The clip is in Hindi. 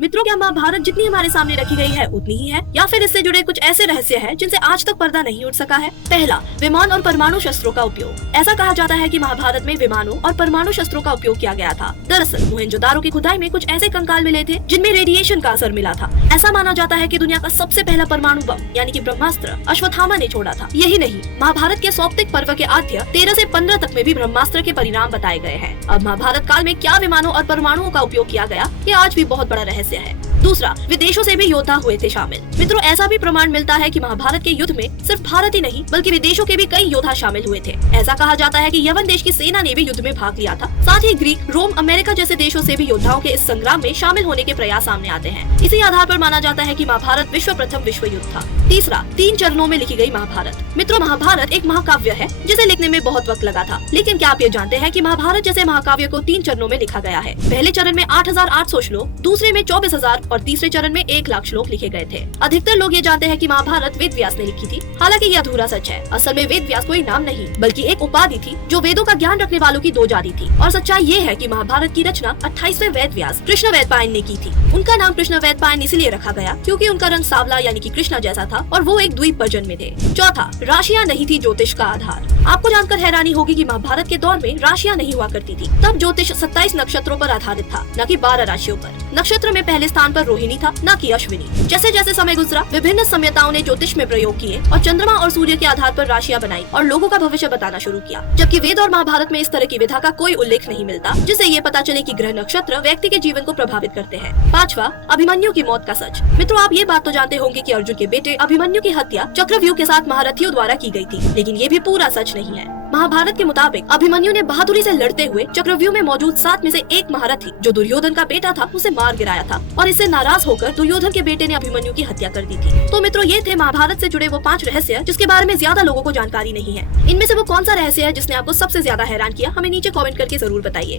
मित्रों, क्या महाभारत जितनी हमारे सामने रखी गई है उतनी ही है, या फिर इससे जुड़े कुछ ऐसे रहस्य हैं जिनसे आज तक पर्दा नहीं उठ सका है? पहला, विमान और परमाणु शस्त्रों का उपयोग। ऐसा कहा जाता है कि महाभारत में विमानों और परमाणु शस्त्रों का उपयोग किया गया था। दरअसल मोहनजोदारो की खुदाई में कुछ ऐसे कंकाल मिले थे जिनमें रेडिएशन का असर मिला था। ऐसा माना जाता है कि दुनिया का सबसे पहला परमाणु बम यानी कि ब्रह्मास्त्र अश्वत्थामा ने छोड़ा था। यही नहीं, महाभारत के सौप्तिक पर्व के आद्य 13 से 15 तक में भी ब्रह्मास्त्र के परिणाम बताए गए हैं। अब महाभारत काल में क्या विमानों और परमाणुओं का उपयोग किया गया, ये आज भी बहुत बड़ा रहस्य है। दूसरा, विदेशों से भी योद्धा हुए थे शामिल। मित्रों, ऐसा भी प्रमाण मिलता है कि महाभारत के युद्ध में सिर्फ भारत ही नहीं बल्कि विदेशों के भी कई योद्धा शामिल हुए थे। ऐसा कहा जाता है कि यवन देश की सेना ने भी युद्ध में भाग लिया था। साथ ही ग्रीक, रोम, अमेरिका जैसे देशों से भी योद्धाओं के इस संग्राम में शामिल होने के प्रयास सामने आते हैं। इसी आधार पर माना जाता है कि महाभारत विश्व प्रथम विश्व युद्ध था। तीसरा, 3 चरणों में लिखी गई महाभारत। मित्रों, महाभारत एक महाकाव्य है जिसे लिखने में बहुत वक्त लगा था। लेकिन क्या आप ये जानते हैं कि महाभारत जैसे महाकाव्य को 3 चरणों में लिखा गया है? पहले चरण में 8,800 श्लोक, दूसरे में 24,000 और तीसरे चरण में 1,00,000 श्लोक लिखे गए थे। अधिकतर लोग ये जानते हैं कि महाभारत वेद व्यास ने लिखी थी। हालांकि ये अधूरा सच है। असल में वेद व्यास कोई नाम नहीं बल्कि एक उपाधि थी जो वेदों का ज्ञान रखने वालों की 2 जाति थी। और सच्चाई ये है कि महाभारत की रचना 28वें वेद व्यास कृष्ण वेदपायन ने की थी। उनका नाम कृष्ण वेदपायन इसलिए रखा गया क्योंकि उनका रंग सांवला यानी कि कृष्णा जैसा था और वो एक द्वीप पर जन्मे थे। चौथा, राशियां नहीं थी ज्योतिष का आधार। आपको जानकर हैरानी होगी कि महाभारत के दौर में राशियां नहीं हुआ करती थी। तब ज्योतिष 27 नक्षत्रों पर आधारित था, न कि 12 राशियों पर। नक्षत्र में पहले स्थान पर रोहिणी था, न कि अश्विनी। जैसे जैसे समय गुजरा, विभिन्न सभ्यताओं ने ज्योतिष में प्रयोग किए और चंद्रमा और सूर्य के आधार पर राशियां बनाई और लोगों का भविष्य बताना शुरू किया। जबकि वेद और महाभारत में इस तरह की विधा का कोई उल्लेख नहीं मिलता जिससे ये पता चले कि ग्रह नक्षत्र व्यक्ति के जीवन को प्रभावित करते हैं। पांचवा, अभिमन्यु की मौत का सच। मित्रों, आप ये बात तो जानते होंगे कि अर्जुन के बेटे अभिमन्यु की हत्या चक्रव्यूह के साथ महारथियों द्वारा की गई थी, लेकिन ये भी पूरा सच नहीं है। महाभारत के मुताबिक अभिमन्यु ने बहादुरी से लड़ते हुए चक्रव्यूह में मौजूद 7 में से एक महारथी जो दुर्योधन का बेटा था उसे मार गिराया था और इससे नाराज होकर दुर्योधन के बेटे ने अभिमन्यु की हत्या कर दी थी। तो मित्रों, ये थे महाभारत से जुड़े वो 5 रहस्य जिसके बारे में ज्यादा लोगों को जानकारी नहीं है। इनमें से वो कौन सा रहस्य है जिसने आपको सबसे ज्यादा हैरान किया, हमें नीचे कमेंट करके जरूर बताइए।